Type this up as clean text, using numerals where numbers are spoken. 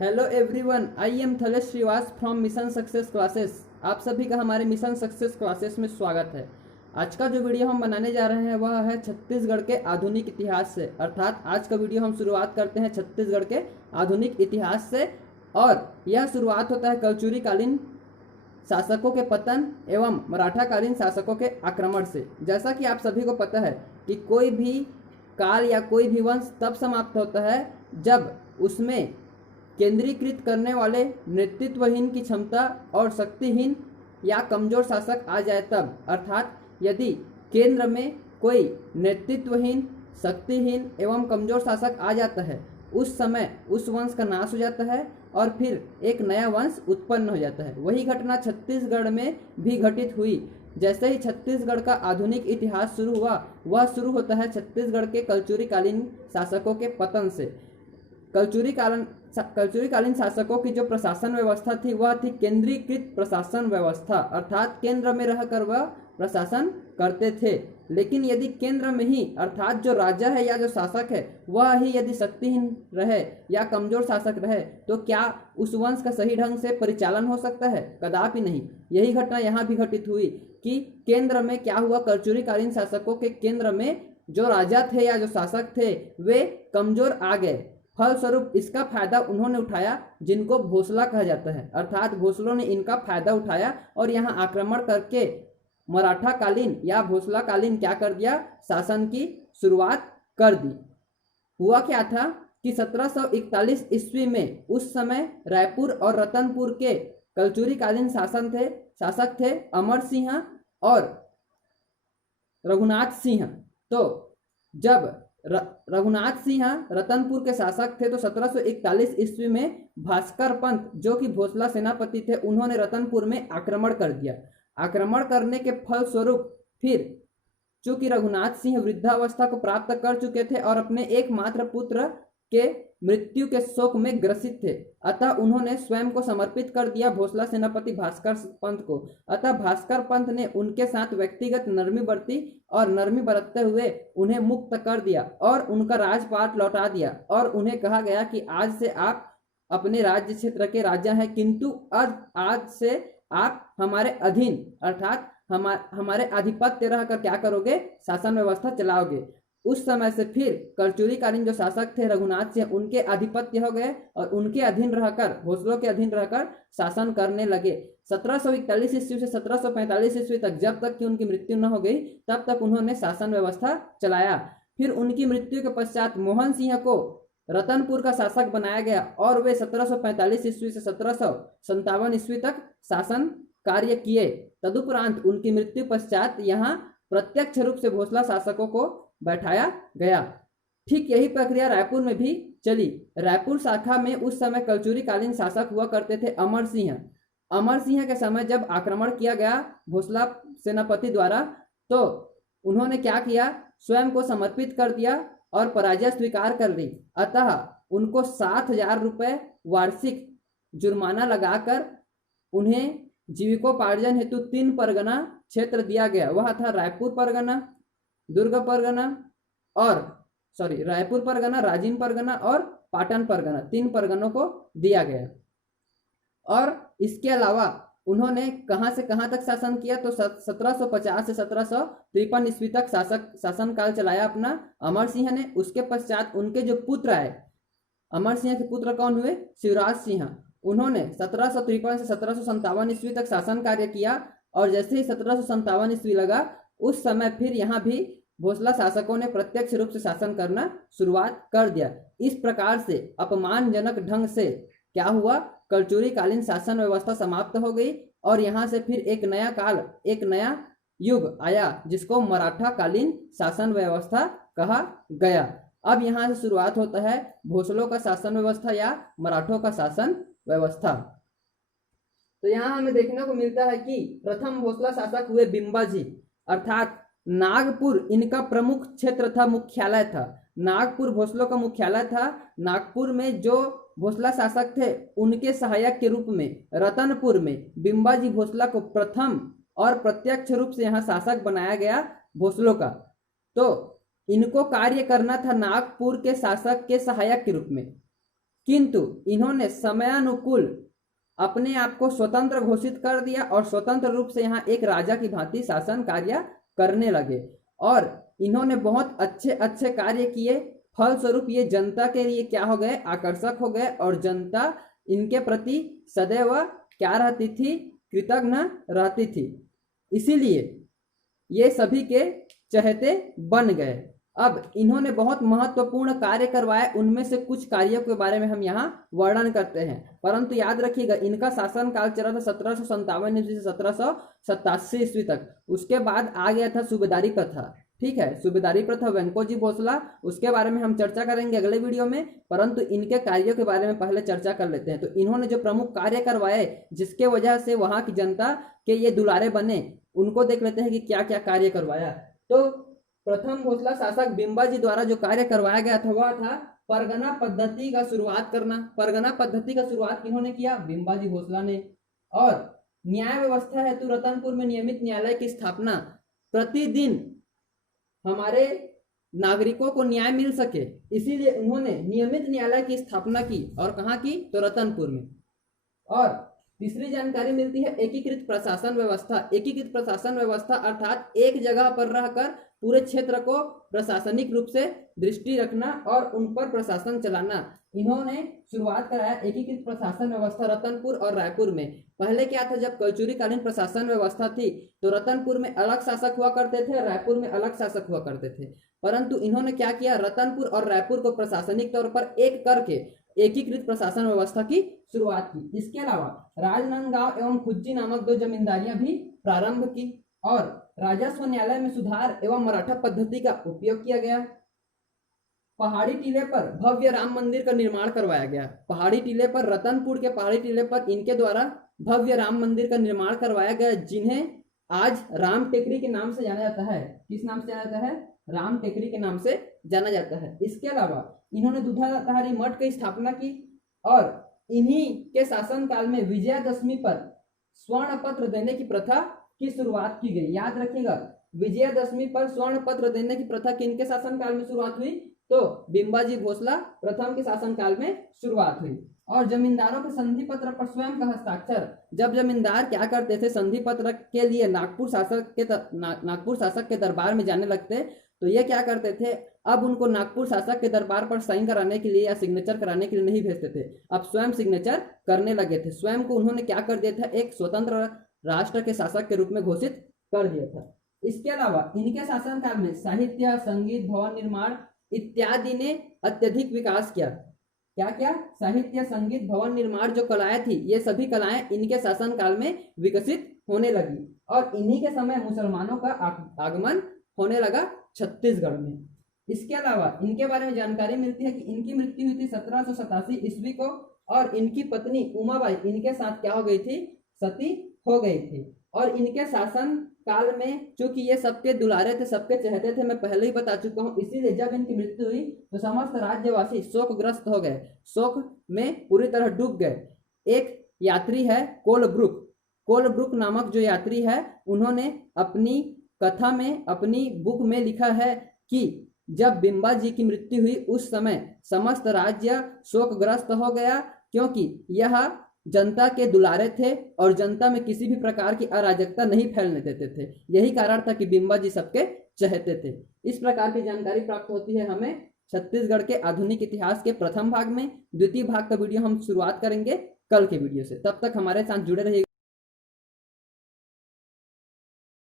Hello everyone, I am Thalesh Shrivas from mission success classes. आप सभी का हमारे मिशन सक्सेस क्लासेस में स्वागत है। आज का जो वीडियो हम बनाने जा रहे हैं वह है छत्तीसगढ़ के आधुनिक इतिहास से। अर्थात आज का वीडियो हम शुरुआत करते हैं छत्तीसगढ़ के आधुनिक इतिहास से और यह शुरुआत होता है कलचुरी कालीन शासकों के पतन एवं मराठा कालीन शासकों के आक्रमण से। जैसा कि आप सभी को पता है कि कोई भी काल या कोई भी वंश तब समाप्त होता है जब उसमें केंद्रीकृत करने वाले नेतृत्वहीन की क्षमता और शक्तिहीन या कमजोर शासक आ जाए तब। अर्थात यदि केंद्र में कोई नेतृत्वहीन, शक्तिहीन एवं कमजोर शासक आ जाता है, उस समय उस वंश का नाश हो जाता है और फिर एक नया वंश उत्पन्न हो जाता है। वही घटना छत्तीसगढ़ में भी घटित हुई। जैसे ही छत्तीसगढ़ का आधुनिक इतिहास शुरू हुआ, वह शुरू होता है छत्तीसगढ़ के कलचुरी कालीन शासकों के पतन से। कलचुरी कालीन शासकों की जो प्रशासन व्यवस्था थी वह थी केंद्रीकृत प्रशासन व्यवस्था, अर्थात केंद्र में रहकर वह प्रशासन करते थे। लेकिन यदि केंद्र में ही अर्थात जो राजा है या जो शासक है वह ही यदि शक्तिहीन रहे या कमजोर शासक रहे तो क्या उस वंश का सही ढंग से परिचालन हो सकता है? कदापि नहीं। यही घटना यहाँ भी घटित हुई कि केंद्र में क्या हुआ, कलचुरी कालीन शासकों के केंद्र में जो राजा थे या जो शासक थे वे कमजोर आ गए। फलस्वरूप इसका फायदा उन्होंने उठाया जिनको भोसला कहा जाता है, अर्थात भोसलों ने इनका फायदा उठाया और यहाँ आक्रमण करके मराठा कालीन या भोसला कालीन क्या कर दिया, शासन की शुरुआत कर दी। हुआ क्या था कि 1741 ईस्वी में उस समय रायपुर और रतनपुर के कलचुरी कालीन शासक थे अमर सिंह और रघुनाथ सिंह। तो जब रघुनाथ सिंह रतनपुर के शासक थे तो 1741 ईस्वी में भास्कर पंत जो कि भोसला सेनापति थे, उन्होंने रतनपुर में आक्रमण कर दिया। आक्रमण करने के फलस्वरूप फिर चूंकि रघुनाथ सिंह वृद्धावस्था को प्राप्त कर चुके थे और अपने एकमात्र पुत्र के मृत्यु के शोक में ग्रसित थे, अतः उन्होंने स्वयं को समर्पित कर दिया भोसला सेनापति भास्कर पंत को। अतः भास्कर पंत ने उनके साथ व्यक्तिगत नरमी बरती और नरमी बरतते हुए उन्हें मुक्त कर दिया और उनका राजपाट लौटा दिया और उन्हें कहा गया कि आज से आप अपने राज्य क्षेत्र के राजा हैं, किंतु आज से आप हमारे अधीन अर्थात हमारे आधिपत्य रहकर क्या करोगे, शासन व्यवस्था चलाओगे। उस समय से फिर कलचुरी कालीन जो शासक थे रघुनाथ सिंह, उनके आधिपत्य हो गए और उनके अधीन रहकर, भोसलों के अधीन रहकर शासन करने लगे। 1741 ईस्वी से 1745 ईस्वी तक, जब तक कि उनकी मृत्यु न हो गई तब तक उन्होंने शासन व्यवस्था चलाया। फिर उनकी मृत्यु के पश्चात मोहन सिंह को रतनपुर का शासक बनाया गया और वे 1745 ईस्वी से 1757 ईस्वी तक शासन कार्य किए। तदुपरांत उनकी मृत्यु पश्चात यहाँ प्रत्यक्ष रूप से भोसला शासकों को बैठाया गया। ठीक यही प्रक्रिया रायपुर में भी चली। रायपुर शाखा में उस समय कलचुरी कालीन शासक हुआ करते थे अमर सिंह। अमर सिंह के समय जब आक्रमण किया गया भोसला सेनापति द्वारा तो उन्होंने क्या किया, स्वयं को समर्पित कर दिया और पराजय स्वीकार कर ली। अतः उनको 7,000 रुपये वार्षिक जुर्माना लगाकर उन्हें जीविकोपार्जन हेतु 3 परगना क्षेत्र दिया गया। वह था रायपुर परगना, दुर्ग परगना और रायपुर परगना, राजिम परगना और पाटन परगना, 3 परगनों को दिया गया। और इसके अलावा उन्होंने कहां से कहां तक शासन किया तो 1750 से 1753 ईस्वी तक शासन काल चलाया अपना अमर सिंह ने। उसके पश्चात उनके जो पुत्र आए, अमर सिंह के पुत्र कौन हुए, शिवराज सिंह। उन्होंने 1753 से 1757 ईस्वी तक शासन कार्य किया और जैसे ही 1757 ईस्वी लगा उस समय फिर यहाँ भी भोसला शासकों ने प्रत्यक्ष रूप से शासन करना शुरुआत कर दिया। इस प्रकार से अपमानजनक ढंग से क्या हुआ, कलचुरी कालीन शासन व्यवस्था समाप्त हो गई और यहाँ से फिर एक नया काल, एक नया युग आया जिसको मराठा कालीन शासन व्यवस्था कहा गया। अब यहाँ से शुरुआत होता है भोसलों का शासन व्यवस्था या मराठों का शासन व्यवस्था। तो यहाँ हमें देखने को मिलता है कि प्रथम भोसला शासक हुए बिंबाजी, अर्थात नागपुर इनका प्रमुख क्षेत्र था, मुख्यालय था। नागपुर भोसलों का मुख्यालय था। नागपुर में जो भोसला शासक थे उनके सहायक के रूप में रतनपुर में बिंबाजी भोसला को प्रथम और प्रत्यक्ष रूप से यहाँ शासक बनाया गया भोसलों का। तो इनको कार्य करना था नागपुर के शासक के सहायक के रूप में। किंतु इन्होंने समयानुकूल अपने आप को स्वतंत्र घोषित कर दिया और स्वतंत्र रूप से यहाँ एक राजा की भांति शासन कार्य करने लगे और इन्होंने बहुत अच्छे अच्छे कार्य किए। फलस्वरूप ये जनता के लिए क्या हो गए, आकर्षक हो गए और जनता इनके प्रति सदैव क्या रहती थी, कृतज्ञ रहती थी। इसीलिए ये सभी के चहेते बन गए। अब इन्होंने बहुत महत्वपूर्ण कार्य करवाए, उनमें से कुछ कार्यों के बारे में हम यहाँ वर्णन करते हैं। परंतु याद रखिएगा इनका शासनकाल चला था 1757 ईस्वी से 1787 ईस्वी तक। उसके बाद आ गया था सूबेदारी प्रथा। ठीक है, सूबेदारी प्रथा वेंकोजी भोसला, उसके बारे में हम चर्चा करेंगे अगले वीडियो में, परंतु इनके कार्यों के बारे में पहले चर्चा कर लेते हैं। तो इन्होंने जो प्रमुख कार्य करवाए जिसके वजह से वहां की जनता के ये दुलारे बने, उनको देख लेते हैं कि क्या क्या कार्य करवाया। तो प्रथम भोसला शासक बिंबाजी द्वारा जो कार्य करवाया गया था वह था परगना पद्धति का शुरुआत करना। परगना पद्धति का शुरुआत किन्होंने किया, बिंबाजी भोसला ने। और न्याय व्यवस्था हेतु रतनपुर में नियमित न्यायालय की स्थापना, प्रतिदिन हमारे नागरिकों को न्याय मिल सके इसीलिए उन्होंने नियमित न्यायालय की स्थापना की। और कहाँ की, तो रतनपुर में। और तीसरी जानकारी मिलती है एकीकृत प्रशासन व्यवस्था। एकीकृत प्रशासन व्यवस्था अर्थात एक जगह पर रहकर पूरे क्षेत्र को प्रशासनिक रूप से दृष्टि रखना और उन पर प्रशासन चलाना। इन्होंने शुरुआत कराया एकीकृत प्रशासन व्यवस्था रतनपुर और रायपुर में। पहले क्या था, जब कलचुरी कालीन प्रशासन व्यवस्था थी तो रतनपुर में अलग शासक हुआ करते थे, रायपुर में अलग शासक हुआ करते थे। परंतु इन्होंने क्या किया, रतनपुर और रायपुर को प्रशासनिक तौर पर एक करके एकीकृत प्रशासन व्यवस्था की शुरुआत की। इसके अलावा राजनांदगांव एवं खुज्जी नामक दो जमींदारियां भी प्रारंभ की और राजस्व न्यायालय में सुधार एवं मराठा पद्धति का उपयोग किया गया। पहाड़ी टीले पर भव्य राम मंदिर का निर्माण करवाया गया। पहाड़ी टीले पर, रतनपुर के पहाड़ी टीले पर इनके द्वारा भव्य राम मंदिर का निर्माण करवाया गया, जिन्हें आज राम टेकरी के नाम से जाना जाता है। किस नाम से जाना जाता है, राम टेकरी के नाम से जाना जाता है। इसके अलावा इन्होंने दूधाधारी मठ की स्थापना की और इन्हीं के शासन काल में विजयादशमी पर स्वर्ण पत्र देने की प्रथा की शुरुआत की गई। याद रखिएगा, विजयादशमी पर स्वर्ण पत्र देने की प्रथा किनके शासन काल में शुरुआत हुई, तो बिंबाजी भोसला प्रथम के शासन काल में शुरुआत हुई। और जमींदारों के संधि पत्र पर स्वयं का हस्ताक्षर, जब जमींदार क्या करते थे, संधि पत्र के लिए नागपुर शासक के दरबार में जाने लगते तो ये क्या करते थे, अब उनको नागपुर शासक के दरबार पर साइन कराने के लिए या सिग्नेचर कराने के लिए नहीं भेजते थे, अब स्वयं सिग्नेचर करने लगे थे। स्वयं को उन्होंने क्या कर दिया था, एक स्वतंत्र राष्ट्र के शासक के रूप में घोषित कर दिया था। इसके अलावा इनके शासनकाल में साहित्य, संगीत, भवन निर्माण इत्यादि ने अत्यधिक विकास किया। क्या क्या, साहित्य, संगीत, भवन निर्माण जो कलाएं थी, ये सभी कलाएं इनके शासनकाल में विकसित होने लगी। और इन्हीं के समय मुसलमानों का आगमन होने लगा छत्तीसगढ़ में। इसके अलावा इनके बारे में जानकारी मिलती है कि इनकी मृत्यु हुई थी 1787 ईस्वी को और इनकी पत्नी उमाबाई इनके साथ क्या हो गई थी, सती हो गई थी। और इनके शासन काल में चूंकि ये सबके दुलारे थे, सबके चहेते थे, मैं पहले ही बता चुका हूँ, इसीलिए जब इनकी मृत्यु हुई तो समस्त राज्यवासी शोकग्रस्त हो गए, शोक में पूरी तरह डूब गए। एक यात्री है कोलब्रुक नामक जो यात्री है, उन्होंने अपनी कथा में, अपनी बुक में लिखा है कि जब बिंबाजी की मृत्यु हुई उस समय समस्त राज्य शोकग्रस्त हो गया, क्योंकि यह जनता के दुलारे थे और जनता में किसी भी प्रकार की अराजकता नहीं फैलने देते थे। यही कारण था कि बिंबाजी सबके चहेते थे। इस प्रकार की जानकारी प्राप्त होती है हमें छत्तीसगढ़ के आधुनिक इतिहास के प्रथम भाग में। द्वितीय भाग का वीडियो हम शुरुआत करेंगे कल के वीडियो से। तब तक हमारे साथ जुड़े रहिए।